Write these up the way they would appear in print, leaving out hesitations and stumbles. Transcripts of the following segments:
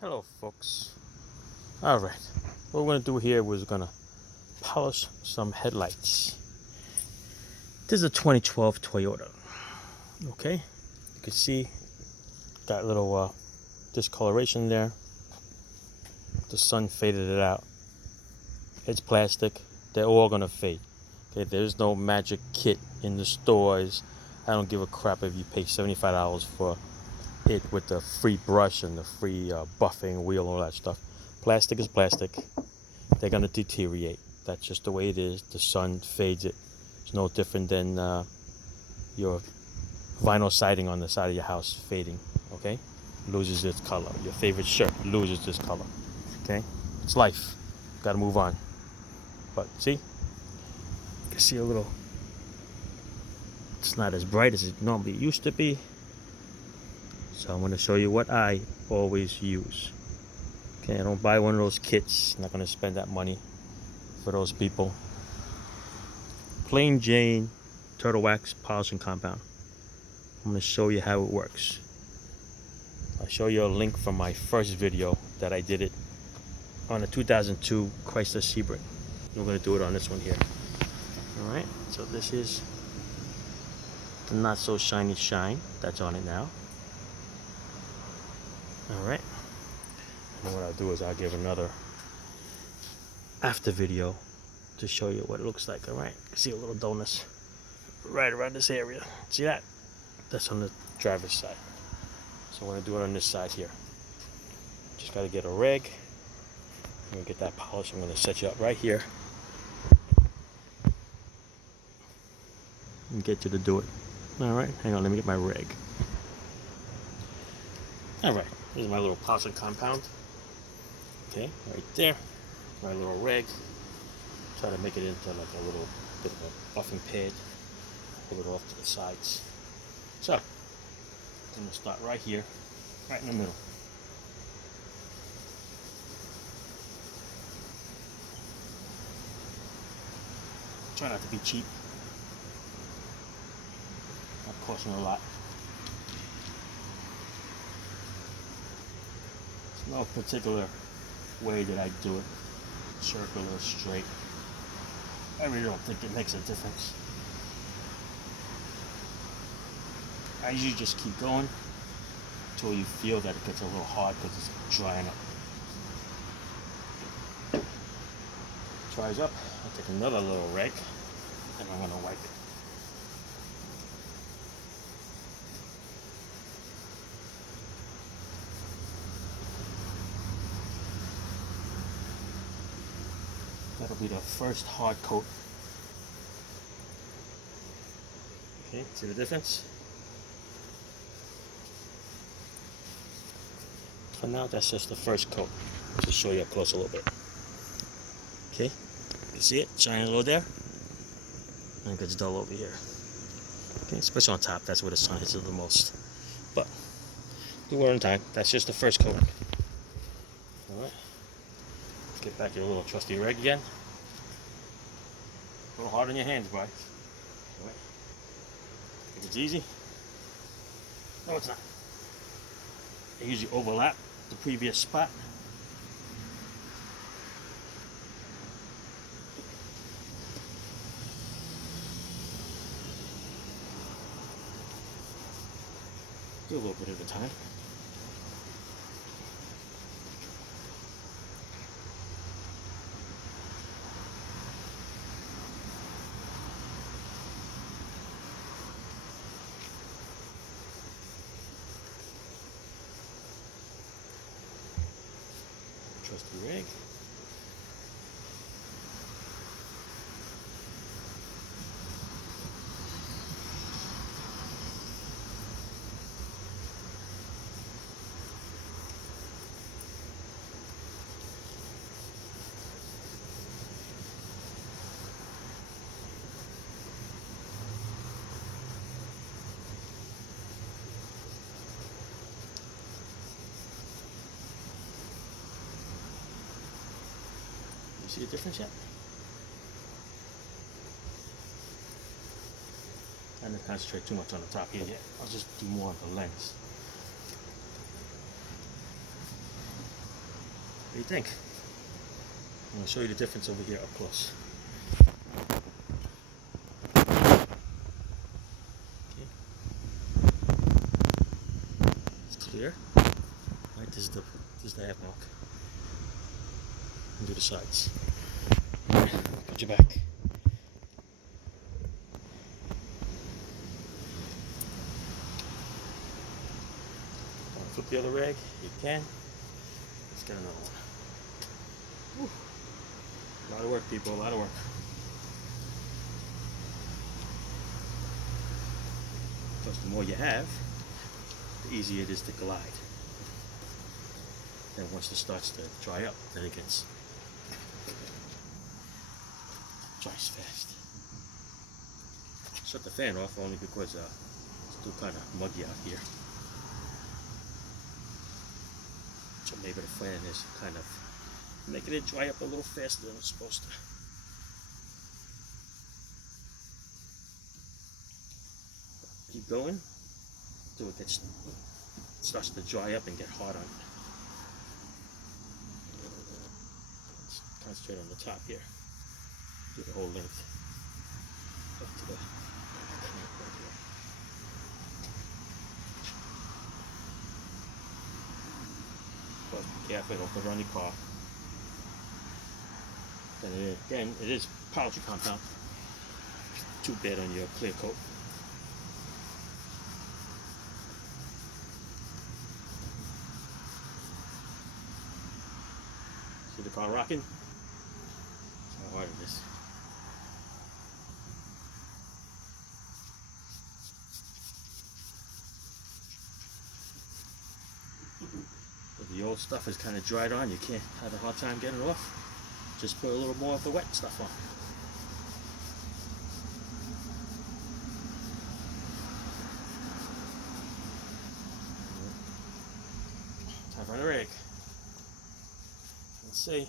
Hello folks. Alright, what we're going to do here was going to polish some headlights. This is a 2012 Toyota. Okay, you can see got a little discoloration there. The sun faded it out. It's plastic. They're all going to fade. Okay, there's no magic kit in the stores. I don't give a crap if you pay $75 for it with the free brush and the free buffing wheel and all that stuff. Plastic is plastic. They're going to deteriorate. That's just the way it is. The sun fades it. It's no different than your vinyl siding on the side of your house fading. Okay, loses its color. Your favorite shirt loses this color. Okay, it's life. Got to move on. But see, you can see a little. It's not as bright as it normally used to be. So I'm going to show you what I always use. Okay, I don't buy one of those kits. I'm not going to spend that money for those people. Plain Jane turtle wax polishing compound. I'm going to show you how it works. I'll show you a link from my first video that I did it on a 2002 Chrysler Sebring. We're going to do it on this one here. Alright, so this is the not so shiny shine that's on it now. Alright, and what I'll do is I'll give another after video to show you what it looks like. Alright, you can see a little dullness right around this area. See that? That's on the driver's side. So I'm going to do it on this side here. Just got to get a rag. I'm going to get that polish. I'm going to set you up right here and get you to do it. Alright, hang on, let me get my rag. Alright, this is my little polishing compound. Okay, right there. My little rag. Try to make it into like a little bit of a buffing pad. Pull it off to the sides. So, I'm going to start right here, right in the middle. Try not to be cheap. Not costing a lot. There's no particular way that I do it. Circular, straight. I really don't think it makes a difference. I usually just keep going until you feel that it gets a little hard because it's drying up. Dries up, I'll take another little rag and I'm going to wipe it. That'll be the first hard coat. Okay, see the difference? For now, that's just the first coat. Just show you up close a little bit. Okay, you see it? Shining a little there. And it gets dull over here. Okay, especially on top, that's where the sun hits it the most. But, do one at a time. That's just the first coat. Alright. Get back your little trusty rag again. A little hard on your hands, boy. Alright. Think it's easy? No, it's not. They usually overlap the previous spot. Do a little bit at a time. Trusty rag. You see the difference yet? I didn't concentrate too much on the top here yet. I'll just do more of the lens. do you think? I'm going to show you the difference over here up close. Okay. It's clear. Right, this is the half mark. And do the sides. Right, put your back. Flip the other rag, you can. Let's get another one. Whew. A lot of work, people, a lot of work. Plus, the more you have, the easier it is to glide. Then once it starts to dry up, then it gets dries fast. Shut the fan off only because it's still kind of muggy out here. So maybe the fan is kind of making it dry up a little faster than it's supposed to. Keep going until it starts to dry up and get hard on it. Let's concentrate on the top here. Do the whole length up to the right here. But be careful, don't put it on your car. And again, it is polisher compound. Too bad on your clear coat. See the car rocking? That's how hard it is. If the old stuff is kind of dried on, you can't have a hard time getting it off. Just put a little more of the wet stuff on. Time for another egg. Let's see.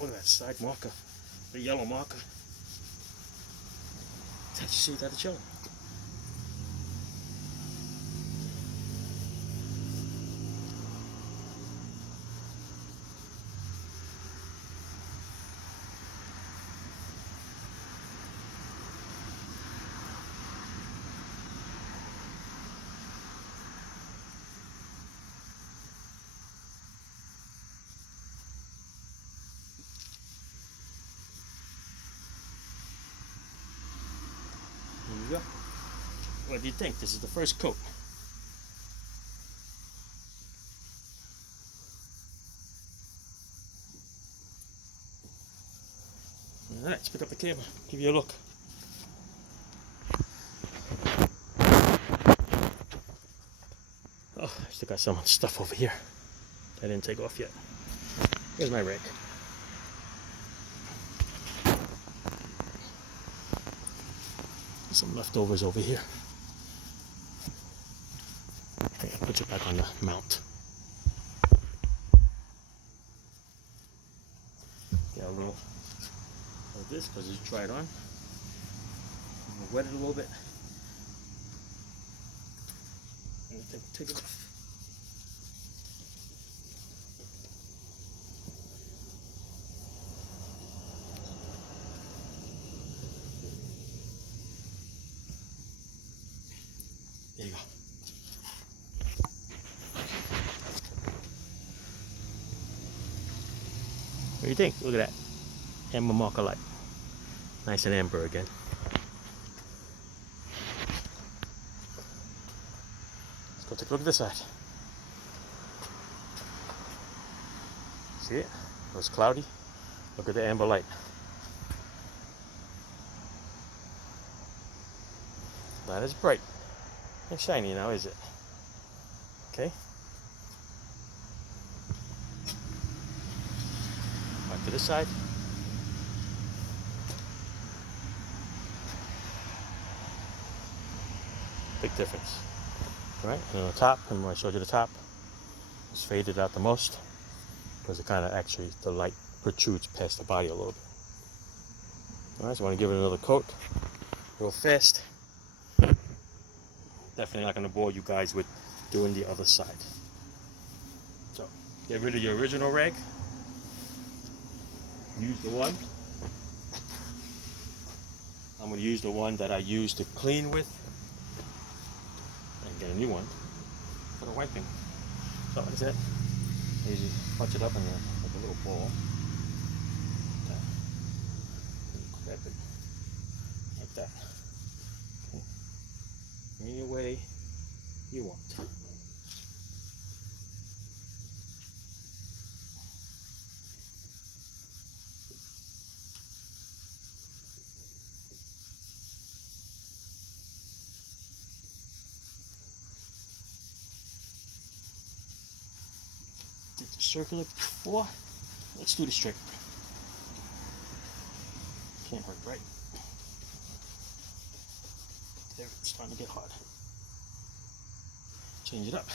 Look at that side marker, the yellow marker. Did you see that it's yellow? There you go. What do you think? This is the first coat. Alright, let's pick up the camera, give you a look. Oh, I still got some stuff over here I didn't take off yet. Here's my rag. Some leftovers over here. Okay, put it back on the mount. Get a little of this because it's dried on. Wet it a little bit. And take it off. There you go. What do you think? Look at that. Amber marker light. Nice and amber again. Let's go take a look at this side. See it? It was cloudy. Look at the amber light. Not as bright and shiny now, is it? Okay. Back to this side. Big difference. All right, and on the top, remember I showed you the top, it's faded out the most because it kind of actually, the light protrudes past the body a little bit. All right, so I want to give it another coat real fast. Definitely not going to bore you guys with doing the other side. So get rid of your original rag. Use the one. I'm going to use the one that I used to clean with and get a new one for the wiping. So like I said, easy, punch it up in like a little ball. Grab it like that. Okay. Any way you want. Did the circular before? Let's do the straight. Can't hurt, right? There, it's starting to get hard. Change it up.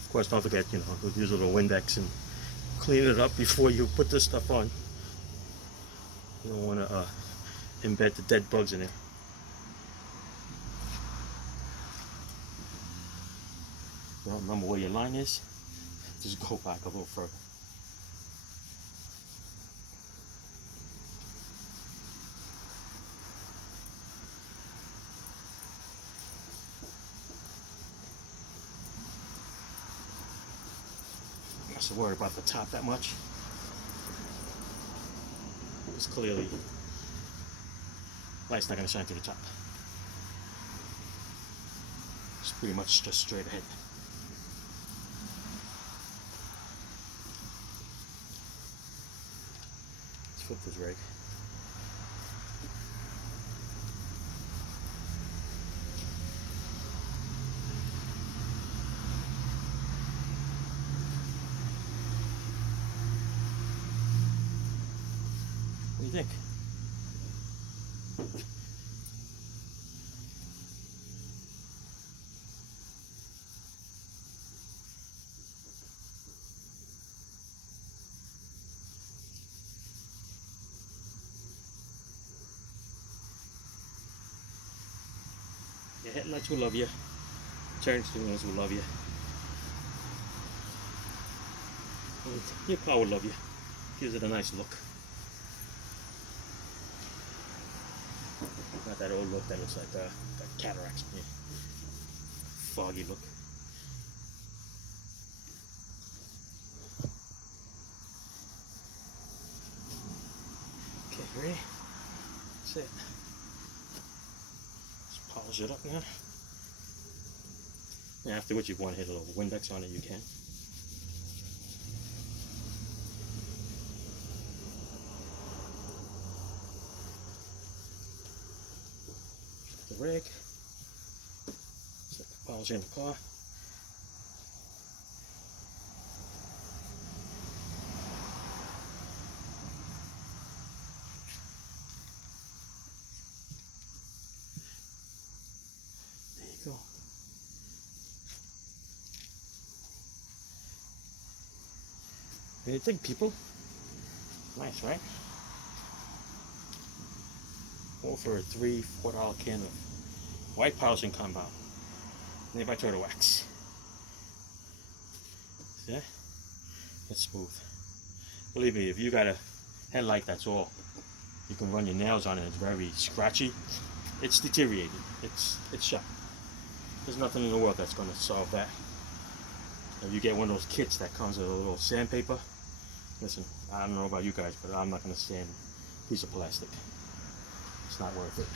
Of course, don't forget, use a little Windex and clean it up before you put this stuff on. You don't want to embed the dead bugs in there. You don't remember where your line is? Just go back a little further. I'm not so worried about the top that much. It's clearly light's not going to shine through the top. It's pretty much just straight ahead. Let's flip this rag. What do you think? Your headlights will love you. Turn signals will love you. And your car will love you. Gives it a nice look. Not that old look that looks like got cataracts. Yeah. Foggy look. Okay, ready? That's it. Just polish it up now. And afterwards, you want to hit a little Windex on it, you can. The rag. Set the polish in the car. There you go. What do you think, people? Nice, right? All for a $3-4 can of white polishing compound. Made by Turtle Wax. See? It's smooth. Believe me, if you got a headlight that's all you can run your nails on it, it's very scratchy, it's deteriorated. It's shot. There's nothing in the world that's going to solve that. If you get one of those kits that comes with a little sandpaper, listen, I don't know about you guys, but I'm not going to sand a piece of plastic. It's not worth it.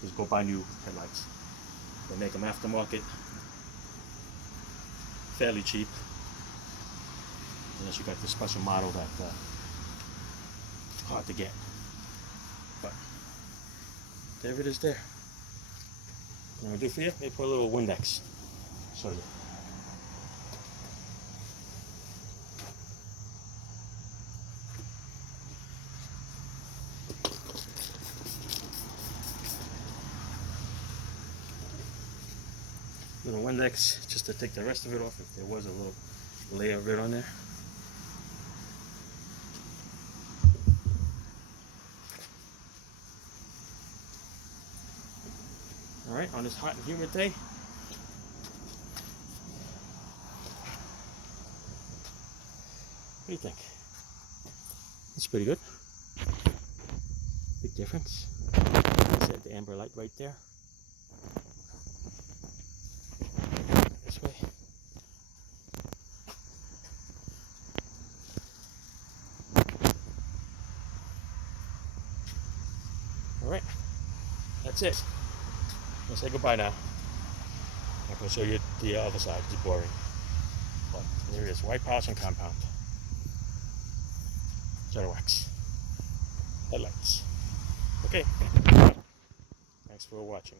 Just go buy new headlights. They make them aftermarket, fairly cheap, unless you got the special model that hard to get. But there it is there. What I'm gonna do for you, maybe put a little Windex. Show you. Little Windex just to take the rest of it off if there was a little layer of it on there. Alright, on this hot and humid day, what do you think? It's pretty good. Big difference. I said the amber light right there. This way. Alright, that's it. I'm gonna say goodbye now. I'm gonna show you the other side. It's boring. But there it is, white polish and compound. Shadow wax. Headlights. Okay. Thanks for watching.